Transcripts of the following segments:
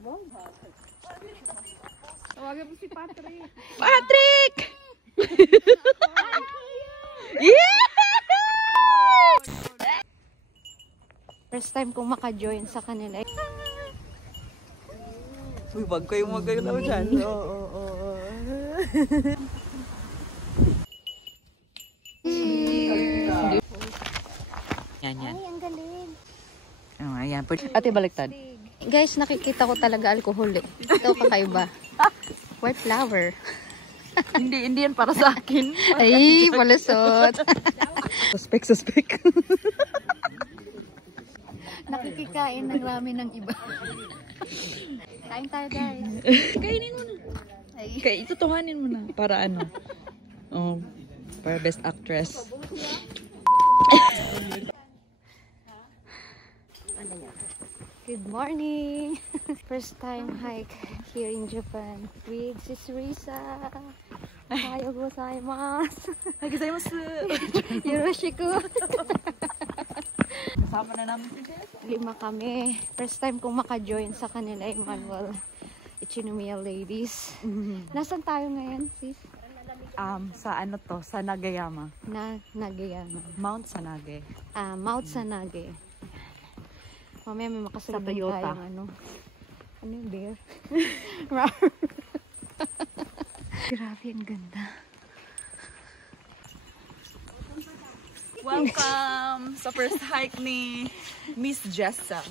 Tawagan mo si Patrick. Patrick! Yeah! First time kong maka-join sa kanila. Uy, wag kayong magagalaw dyan. Oo. Yan. Ay, ang galing. Ayan. Ate, baliktad. Guys, nakikita ko talaga alcohol eh. Ito kakaiba. White flower. hindi yan para sa akin. Ay, palusot. Suspect. Nakikikain ng ramen ng iba. Kain tayo, guys. Kainin mo na. Ay. Itutuhanin mo na. Para ano? Oh, para best actress. Good morning! First time hike here in Japan with Sis Risa. Ohayo gozaimasu. Yoroshiku. Kasama na namin si Jess. 5 kami. First time kong maka-join sa kanila, Emmanuel Ichinomiya Ladies. Nasaan tayo ngayon, sis? Sa ano to? Sa Nagayama. Nagayama. Mount Sanage. Mount Sanage. Mamaya may makasunod Sa Toyota. tayong ano. Ano yung bear? Grabe, ang ganda. Welcome sa first hike ni Miss Jessa.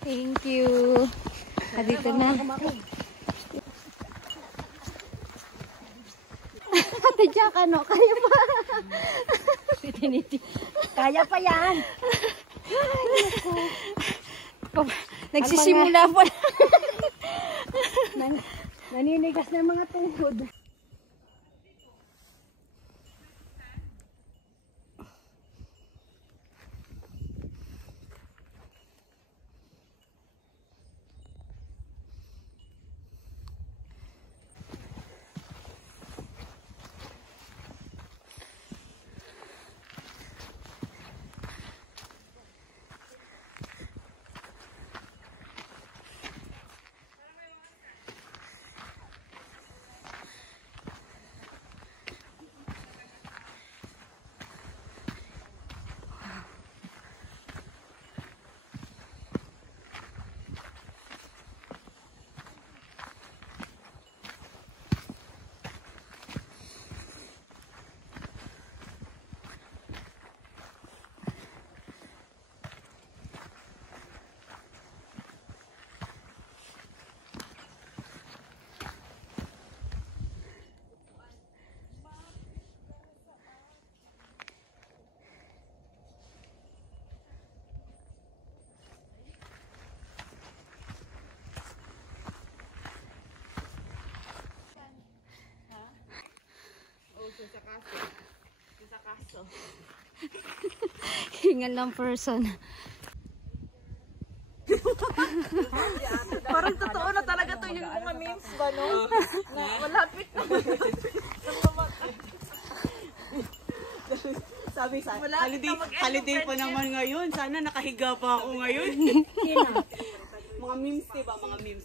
Thank you. Dito na. Ate Jack, ano? Kaya pa. Kaya pa yan. Nagsisimula po. Naninigas na mga tuhod. Sa kaso. Hingal ng person. Parang totoo na talaga to yung mga memes ba, no? Na malapit na. Sabi sa holiday pa naman ngayon. Sana nakahiga pa ako ngayon. Mga memes, diba? Mga memes.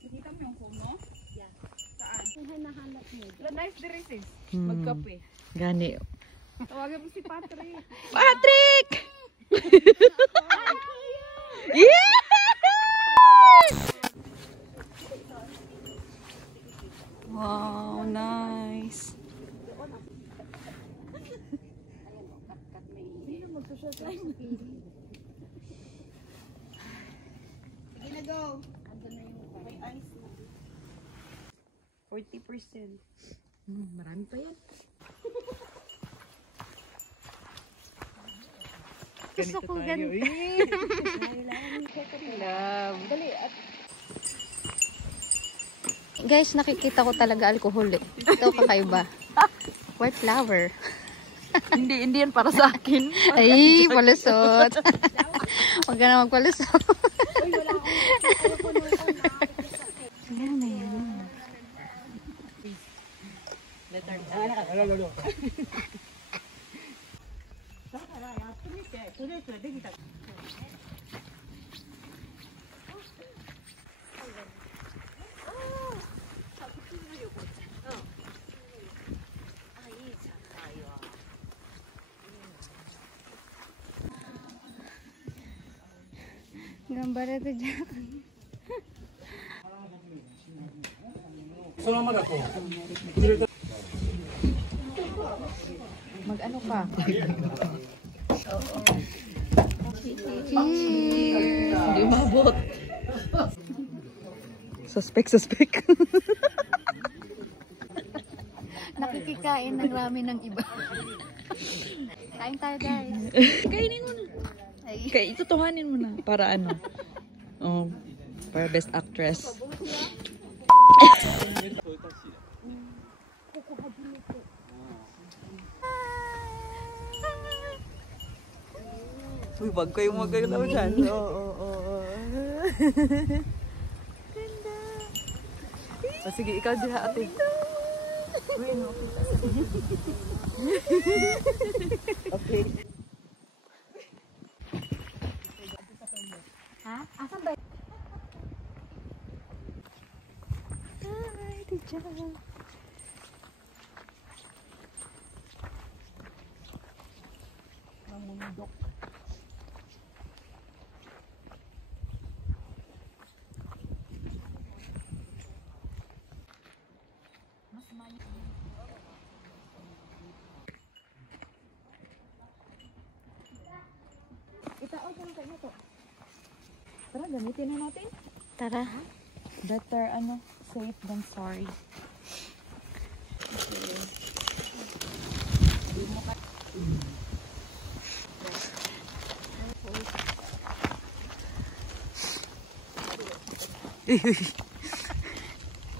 Nakita mo yung phone mo? Yeah. Saan? Kung hinahanap mo. Nice dire sis. Magkape. Gani. Tawagan mo si Patrick. Patrick! Yeah! Wow, nice. Sige na, go. Andun na yung may ice na. 40%. Marami pa yan. Gusto ko ganito. Guys, nakikita ko talaga alcohol eh. Ito kakaiba. White flower. hindi yan para sa akin. Ay, palusot. Huwag ka na magpalusot. Yan na yan. Gambar ito dyan. Mag-ano ka? Hindi mabot. Suspect. Nakikikain ng ramen ng iba. Kain tayo, guys. Kainin mo na. Kaya itutuhanin mo na. Para ano? Oh, para best actress. Uy, wag kayong magagalaw dyan. Oo. Ganda. O sige, ikaw diha ate. Uy, no. Okay. Ha? Asan ba? Ay, tiyan. Itaon ka lang kayo to. Tara, gamitin na natin. Tara. Better, safe than sorry.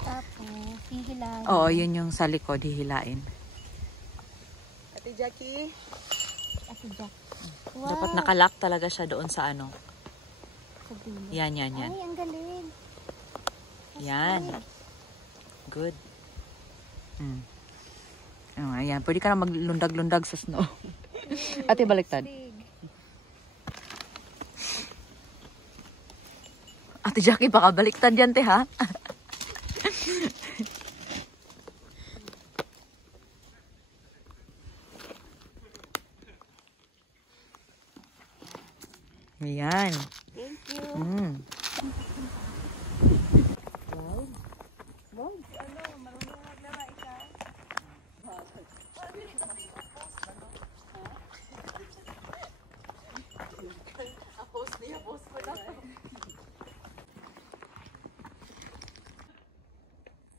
Tapos, hihilahin. Oo, yun yung sa likod, hihilain. Ate Jackie. Ate Jack. Dapat nakalock talaga siya doon sa ano. Sa dulo. Yan. Ay, ang galing. Yan. Good. Ayan, pwede ka na maglundag-lundag sa snow. Ate, baliktad. Ate Jackie, baka baliktad yan, te, ha? Ayan. Thank you.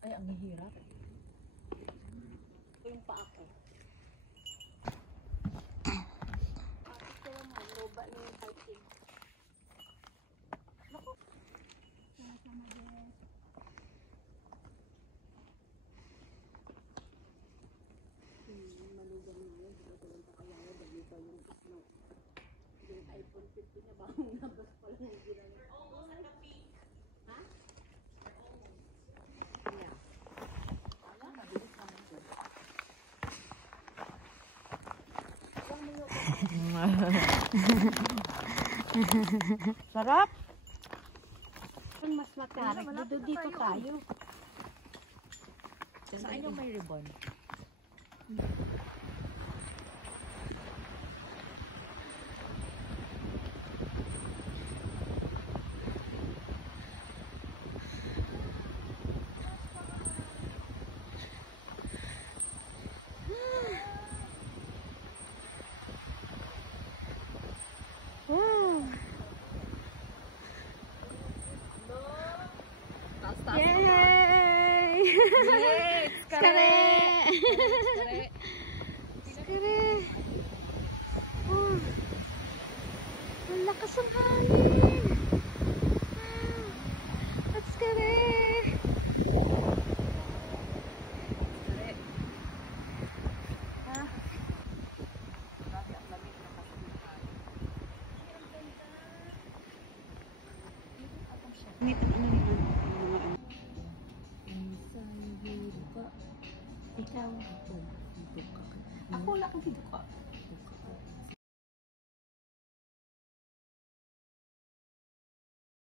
Ay, ang hirap. Yung pa ako. Ito naman, loba na yung hiking. Naku. Sama din. Malugang na yun. Ito lang pa kaya na dali pa yung snow. Yung iPhone 15 na ba ang nabas pa lang yung ginagawa. Sarap! Mas matarik. Dito tayo. Saan yung may ribbon? Yay! Skare! Skare! Oh, ang lakas ng hangin! At skare! Ikaw. Ako wala kang hiduka.